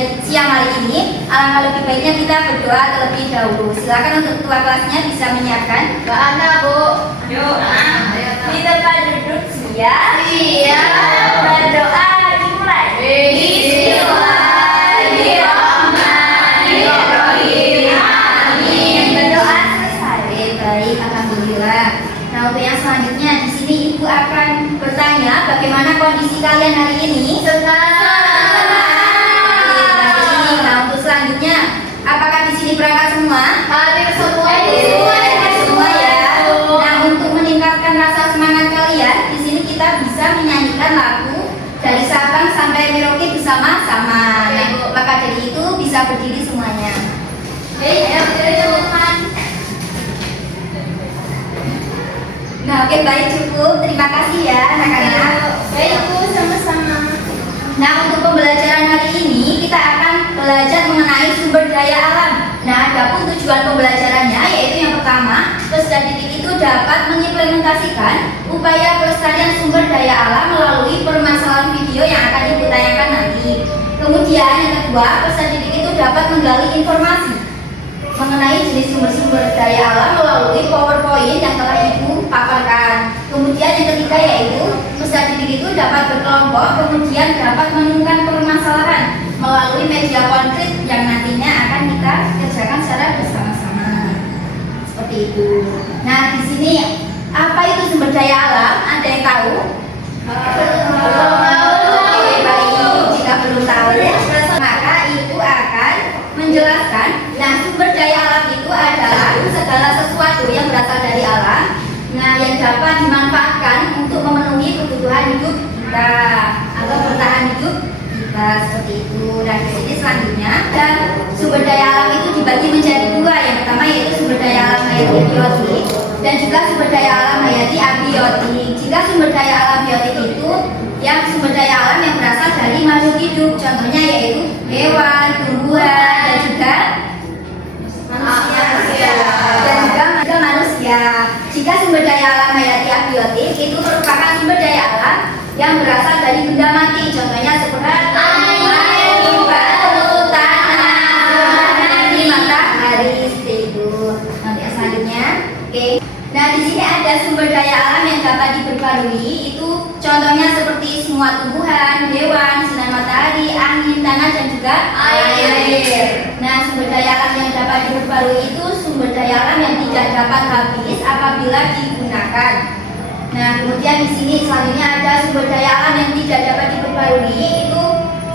dari siang hari ini, alangkah lebih baiknya kita berdoa terlebih dahulu. Silakan untuk ketua kelasnya bisa menyiapkan. Mbak Ana, Bu. Yuk, di tempat duduk siap. Siap. Berdoa dimulai. Bismillahirrahmanirrahim. Amin. Berdoa selesai. Baik, alhamdulillah. Nah, untuk yang selanjutnya di sini Ibu akan bertanya bagaimana kondisi kalian hari ini? Nah, untuk selanjutnya, apakah di sini berangkat semua? Hadir semua. Hadir semua ya. Nah, untuk meningkatkan rasa semangat kalian, di sini kita bisa menyanyikan lagu dari Sabang sampai Merauke bersama-sama. Nah, maka dari itu bisa berdiri semuanya. Nah, oke, baik, cukup. Terima kasih ya anak-anak. Baik, Bu, sama-sama. Nah, untuk pembelajaran hari ini kita akan belajar mengenai sumber daya alam. Nah, adapun tujuan pembelajarannya yaitu yang pertama, peserta didik itu dapat mengimplementasikan upaya pelestarian sumber daya alam melalui permasalahan video yang akan Ibu tanyakan nanti. Kemudian yang kedua, peserta didik itu dapat menggali informasi mengenai jenis sumber-sumber daya alam melalui PowerPoint yang telah Ibu paparkan. Kemudian yang ketiga yaitu peserta didik itu dapat berkelompok, kemudian dapat menemukan permasalahan melalui media konkret yang nantinya akan kita kerjakan secara bersama-sama. Seperti itu. Nah, di sini apa itu sumber daya alam? Ada yang tahu? Belum tahu. Oke, baik. Jika belum tahu, maka Ibu akan menjelaskan. Nah, sumber daya alam itu adalah segala sesuatu yang berasal dari alam, nah yang dapat dimanfaatkan untuk memenuhi kebutuhan hidup kita atau bertahan hidup kita, seperti itu. Dan di sini selanjutnya, dan sumber daya alam itu dibagi menjadi dua. Yang pertama yaitu sumber daya alam hayati biotik dan juga sumber daya alam hayati abiotik. Jika sumber daya alam biotik itu yang sumber daya alam yang berasal dari makhluk hidup, contohnya yaitu hewan, tumbuhan, dan juga manusia. Dan juga manusia. Jika sumber daya alam hayati abiotik itu merupakan sumber daya alam yang berasal dari benda mati, contohnya seperti air, batu, tanah, matahari, seperti itu. Nanti selanjutnya, oke. Nah, di sini ada sumber daya alam yang dapat diperbarui, itu contohnya seperti semua tumbuhan, hewan, sinar matahari, angin, tanah, dan juga air. Nah, sumber daya alam yang dapat diperbarui itu sumber daya alam yang tidak dapat habis apabila digunakan. Nah, kemudian di sini selanjutnya ada sumber daya alam yang tidak dapat diperbarui, itu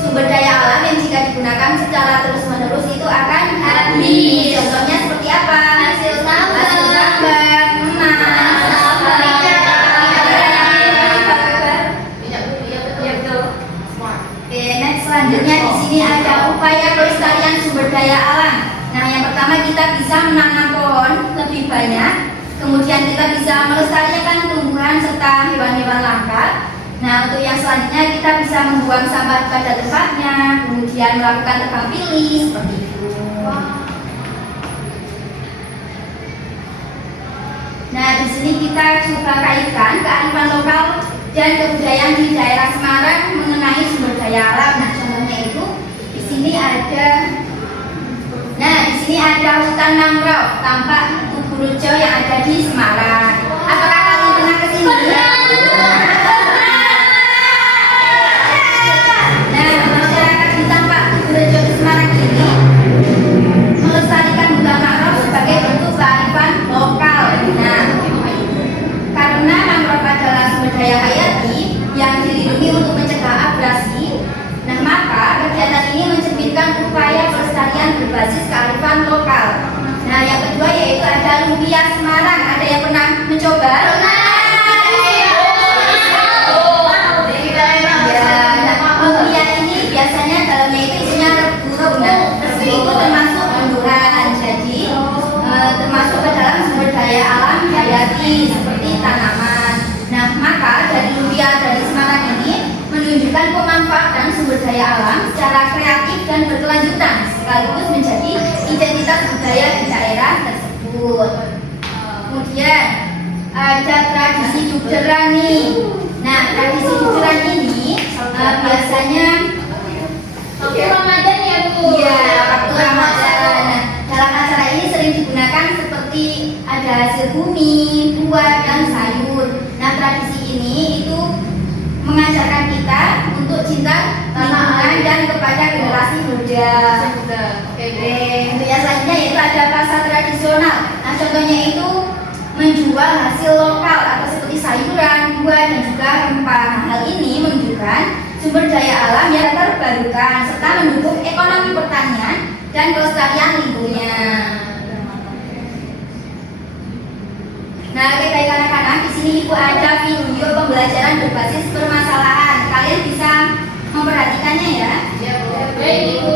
sumber daya alam yang jika digunakan secara terus-menerus itu akan habis. Contohnya seperti apa? Hasil tambang. Selanjutnya di sini ada upaya pelestarian sumber daya alam. Nah, yang pertama kita bisa menanam pohon lebih banyak, kemudian kita bisa melestarikan tumbuhan serta hewan-hewan langka. Nah, untuk yang selanjutnya kita bisa membuang sampah pada tempatnya, kemudian melakukan tebang pilih seperti itu. Nah, di sini kita coba kaitkan kearifan lokal dan kebudayaan di daerah Semarang mengenai sumber daya alam. Nah, contohnya itu di sini ada. Nah, di sini ada hutan mangrove tampak Tugurejo yang ada di Semarang. Apakah kalian pernah ke sini? Nah, masyarakat di tampak Tugurejo di Semarang ini melestarikan hutan mangrove sebagai bentuk kearifan lokal. Nah, karena mangrove adalah sumber daya hayati yang dilindungi untuk mencegah abrasi, nah maka kegiatan ini mencerminkan upaya pelestarian berbasis kearifan lokal. Nah, yang kedua yaitu ada lumpia Semarang. Ada yang pernah mencoba? Lumpia ini biasanya dalamnya itu isinya rebung. Nah, rebung itu termasuk tumbuhan, jadi termasuk ke dalam sumber daya alam hayati seperti tanaman. Nah, maka dari lumpia dari Semarang ini menunjukkan pemanfaatan sumber daya alam secara kreatif dan berkelanjutan sekaligus menjadi identitas budaya di daerah tersebut. Kemudian ada tradisi Jugderan nih. Nah, tradisi Jugderan ini biasanya Ramadan ya, Iya, waktu Ramadan. Nah, dalam acara ini sering digunakan seperti ada hasil bumi, buah, dan sayur. Nah, tradisi ini itu mengajarkan kita untuk cinta lingkungan dan kepada generasi muda. Oke, untuk yang selanjutnya yaitu ada pasar tradisional. Nah, contohnya itu menjual hasil lokal atau seperti sayuran, buah, dan juga rempah. Nah, hal ini menunjukkan sumber daya alam yang terbarukan serta mendukung ekonomi pertanian dan kelestarian lingkungan. Nah, oke baik anak-anak, di sini Ibu ada video pembelajaran berbasis permasalahan. Kalian bisa memperhatikannya ya. Ya, baik Ibu.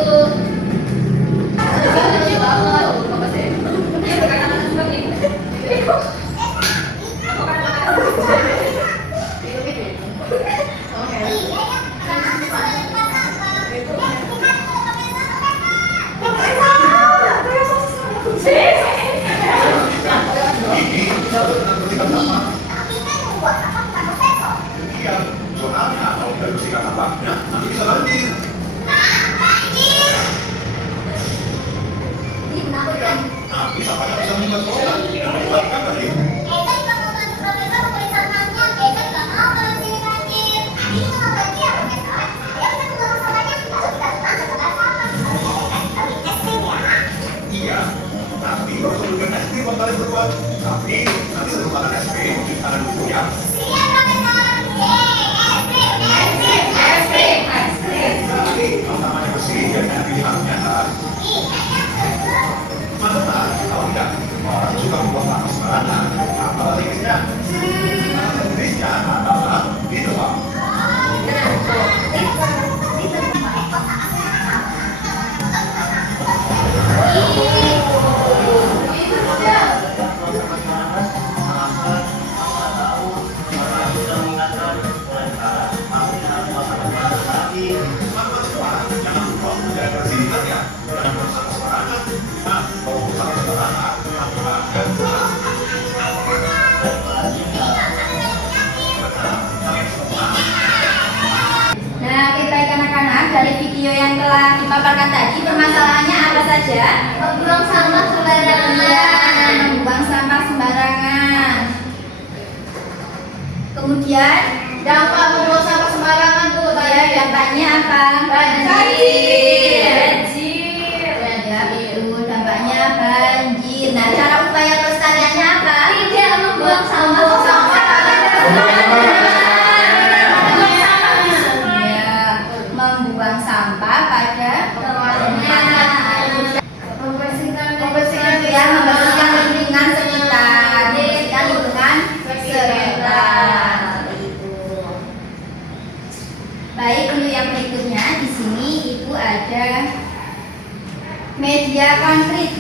Dari video yang telah dipaparkan tadi, permasalahannya apa saja? Membuang sampah sembarangan. Membuang sampah sembarangan. Kemudian Dampak membuang sampah sembarangan Bu. ya, dampaknya apa? Banjir. Ya, betul. Dampaknya banjir. Nah, cara upaya pelestariannya apa? Tidak membuang sampah sembarangan. Membuang sampah pada tempatnya. Membersihkan lingkungan sekitar. Membersihkan lingkungan sekitar. Itu. Baik, untuk yang berikutnya di sini Ibu ada media konkret.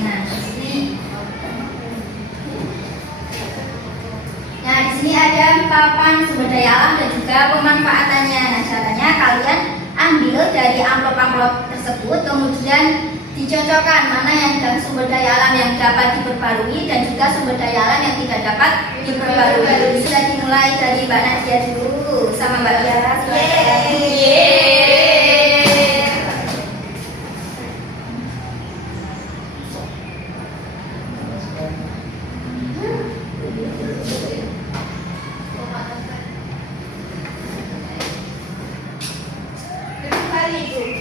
Nah, di sini ada papan sumber daya alam dan juga pemanfaatannya. Nah, caranya kalian ambil dari amplop-amplop tersebut, kemudian dicocokkan mana yang dan sumber daya alam yang dapat diperbarui dan juga sumber daya alam yang tidak dapat diperbarui. Sudah dimulai dari Mbak Nadia dulu sama Mbak Tiara.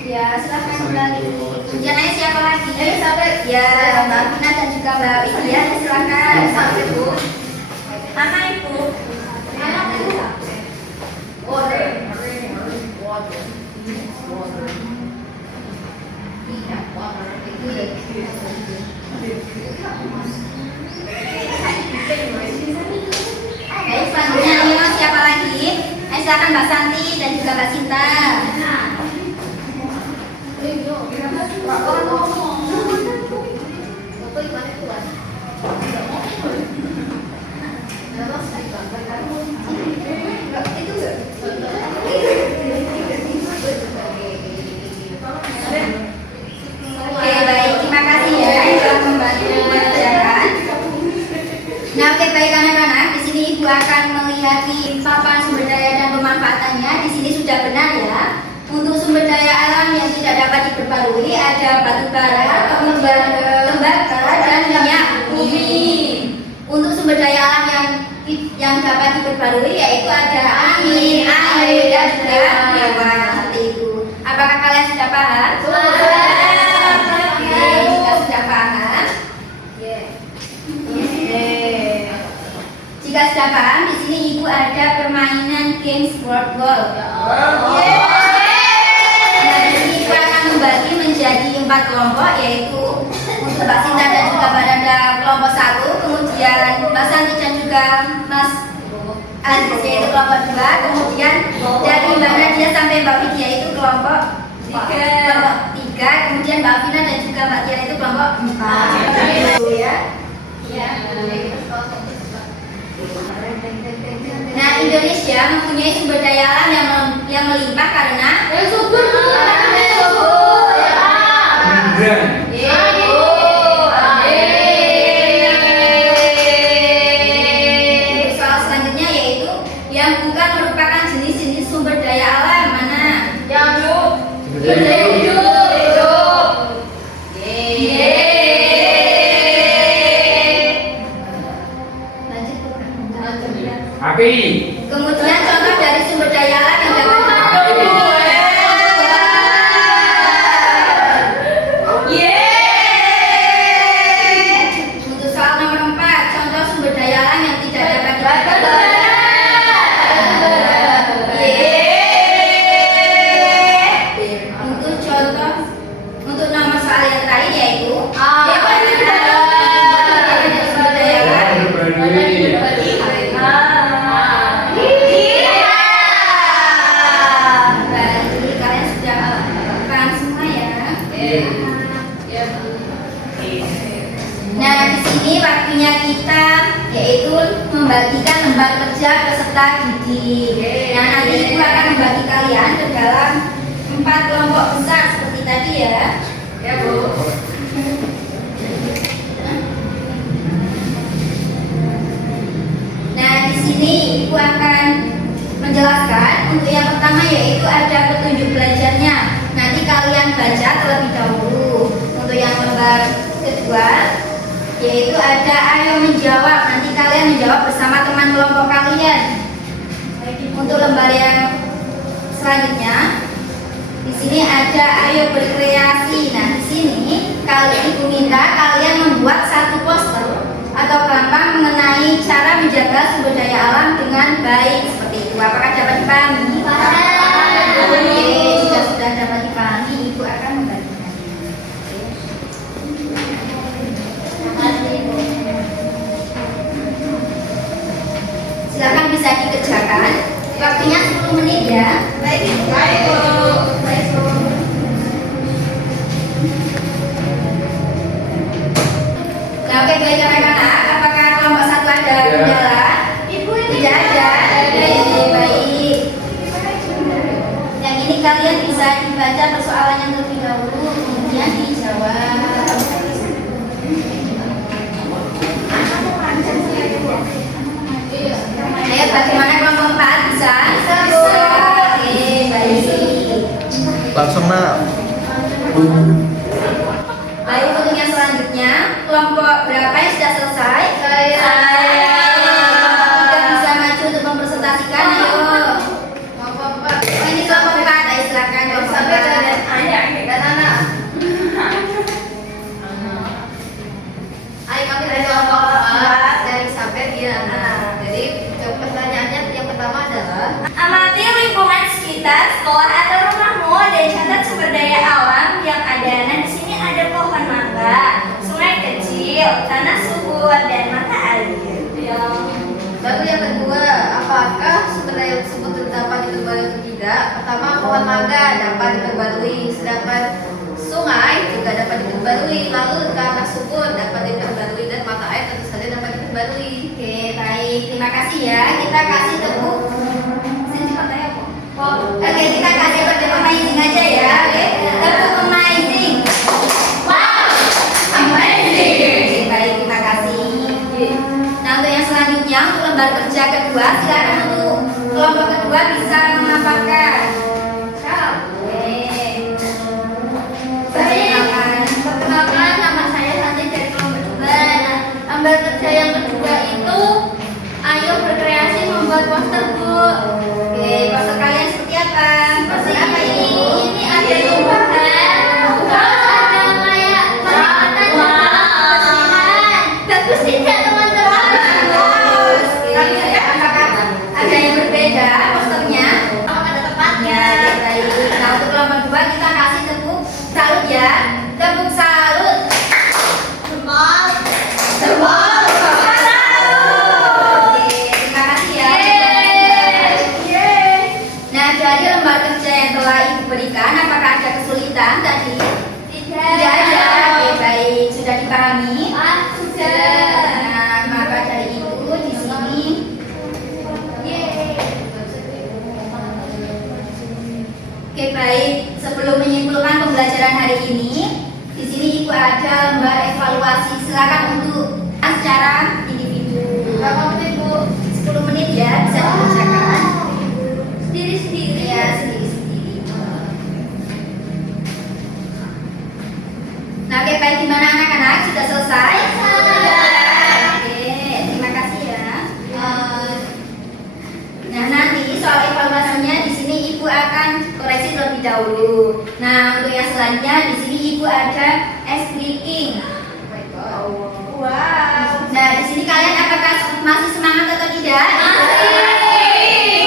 Ya, silahkan kembali. Jangan siapa lagi? Ya, Mbak Vina dan juga Mbak Widya, silahkan. Mana Ibu? Baik, selanjutnya ayo siapa lagi? Silakan Mbak Santi dan juga Mbak Sinta. Oke, baik, terima kasih ya yang telah membantu mengerjakan. Nah, oke baik anak-anak, di sini Ibu akan melihat di papan sumber daya dan pemanfaatannya. Di sini sudah benar ya. Untuk sumber daya alam yang tidak dapat diperbarui ada batu bara, kemudian tembaga dan minyak bumi. Untuk sumber daya alam yang dapat diperbarui yaitu ada angin, air, dan juga hewan. Seperti itu. Apakah kalian sudah paham? Oke, jika sudah paham, jika sudah paham, di sini ibu ada permainan games word wall. Nah, di sini ibu akan membagi menjadi 4 kelompok, yaitu untuk Mbak Sinta dan juga Mbak Nanda kelompok 1, kemudian Mbak Santi dan juga Mas Aziz yaitu kelompok 2, kemudian dari Mbak Nadia sampai Mbak Vidya itu kelompok 3, kemudian Mbak Vina dan juga Mbak Tiara itu kelompok 4. Ya. Nah, Indonesia mempunyai sumber daya alam yang melimpah karena soal selanjutnya yaitu yang bukan merupakan jenis-jenis sumber daya alam mana? Api. Kemudian contoh dari sumber daya alam yang dapat Untuk soal nomor 4, contoh sumber daya alam yang tidak dapat untuk nomor soal yang terakhir yaitu sumber daya alam. Berarti kalian sudah paham semua ya. Nah, di sini waktunya kita yaitu membagikan lembar kerja peserta didik. Nah, nanti ibu akan membagi kalian ke dalam 4 kelompok besar seperti tadi ya. Ya, Bu. Nah, di sini ibu akan menjelaskan untuk yang pertama yaitu ada petunjuk belajarnya. Nanti kalian baca terlebih dahulu. Untuk yang lembar kedua yaitu ada ayo menjawab. Nanti kalian menjawab bersama teman kelompok kalian. Untuk lembar yang selanjutnya di sini ada ayo berkreasi. Nah, di sini ibu minta kalian membuat satu poster atau gambar mengenai cara menjaga sumber daya alam dengan baik seperti itu. Apakah dapat dipahami? Oke, jika sudah dapat dipahami, ibu akan membagikan. Silakan bisa dikerjakan. Waktunya 10 menit ya. Baik, Bu. Nah, oke, baik anak-anak. Apakah kelompok 1 ada kendala? Ibu tidak ada. Baik. Yang ini kalian bisa dibaca persoalannya terlebih dahulu, kemudian dijawab. Ayo, bagaimana kelompok 4 bisa? Oke, baik. Langsung nak. Baik, untuk yang selanjutnya, kelompok berapa yang sudah selesai? Saya. Kita bisa maju untuk mempresentasikan, ayo. Kelompok 4. Oh, ini kelompok 4, ayo silakan kelompok Sampai 4. dan anak. Ayo kami dari kelompok 4 dari sampai dia anak. Jadi pertanyaannya yang pertama adalah Amati lingkungan sekitar sekolah atau rumahmu dan catat sumber daya alam yang ada. Nah, di sini ada pohon mangga, sungai kecil, tanah subur, dan mata air. Lalu yang kedua, apakah sumber daya tersebut dapat diperbarui atau tidak? Pertama, pohon mangga dapat diperbarui, sedangkan sungai juga dapat diperbarui. Lalu tanah subur dapat diperbarui dan mata air tentu saja dapat diperbarui. Oke, baik. Terima kasih ya. Kita kasih tepuk. Sini cepat ya, Bu. Oke, kita kasih tepuk amazing aja ya. Oke, tepuk amazing. Wow, amazing. Baik, terima kasih. Nah, untuk yang selanjutnya, untuk lembar kerja kedua, silakan untuk kelompok kedua bisa mengapakan. Oke. yang kedua itu ayo berkreasi membuat poster, Bu. Oke, poster kalian seperti apa? Poster apa ini? Ini ada tumbuhan, terus ada kayak perawatan kebersihan. Bagus tidak teman-teman? Bagus. Tapi apakah ada yang berbeda posternya? Apakah ada Ya, tempatnya? baik. Nah, untuk kelompok 2 kita kasih tepuk salut ya. Tepuk salut. Jempol. Oke, terima kasih ya. Nah, dari lembar kerja yang telah Ibu berikan, apakah ada kesulitan tadi? Tidak ada. Oke, baik. Sudah dipahami? Sudah. Nah, maka dari itu di sini oke, baik. Sebelum menyimpulkan pembelajaran hari ini, di sini Ibu ada lembar evaluasi. Silakan untuk secara individu. Berapa menit, Bu? 10 menit ya, bisa dikerjakan. Sendiri-sendiri. Ya, sendiri-sendiri. Nah, oke, baik. Gimana anak-anak? Sudah selesai? Oke, terima kasih ya. Nah, nanti soal evaluasinya di sini Ibu akan koreksi terlebih dahulu. Nah, untuk yang selanjutnya di sini Ibu ada expliking. Wow. Nah, di sini kalian apakah masih semangat atau tidak?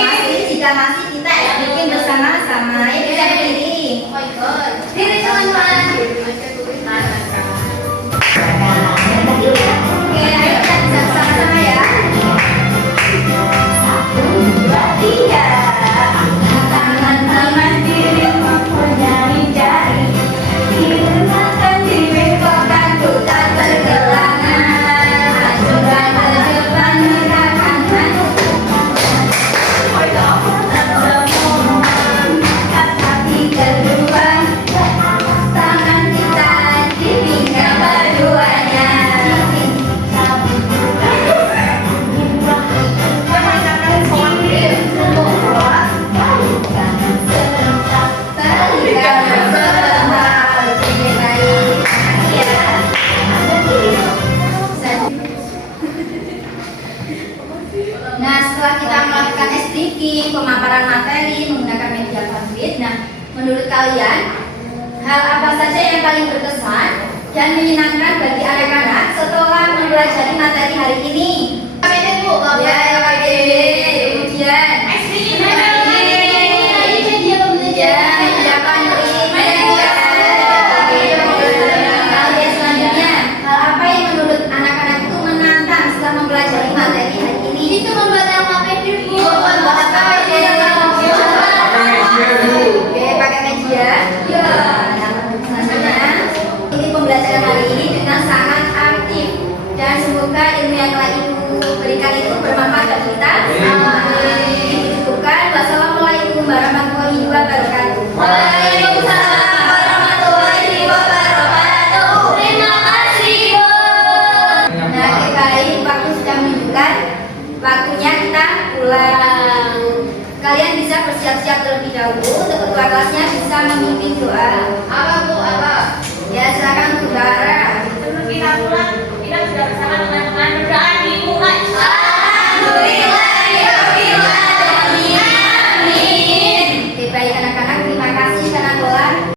Masih. Jika masih, kita expliking bersama-sama. Ayo kita berdiri. Oh my God. Diri teman-teman. Oke, ayo kita bisa bersama-sama ya. 1, 2, 3. Tangan-tangan dirimu jari-jari, hilangkan diri kotakku tak bergelangan. Ajukan ke depan, gerakan kaki kedua, tangan kita di pinggang berduanya. Balikan sebentar, lebih baik ya. Nah, setelah kita melakukan speaking, pemaparan materi menggunakan media grafis, nah, menurut kalian hal apa saja yang paling berkesan dan menyenangkan bagi anak-anak setelah mempelajari materi hari ini? KPD, Bu. Ya, KPD. Kemudian ya, media paneling, kemudian selanjutnya hal apa yang menurut anak-anak itu menantang setelah mempelajari materi hari ini? Itu membuat KPD, Bu. Membuat KPD. Oke, pakai media. Ya. Selanjutnya, ini pembelajaran hari ini dengan sangat aktif dan semoga ilmu yang telah Ibu berikan itu bermanfaat bagi kita. Amin. Cukupkan. Wassalamualaikum warahmatullahi wabarakatuh. Waalaikumsalam warahmatullahi wabarakatuh. Terima kasih, Bu. Nah, oke, baik. Waktu sudah menunjukkan waktunya kita pulang. Kalian bisa bersiap-siap terlebih dahulu. Untuk ketua kelasnya bisa memimpin doa.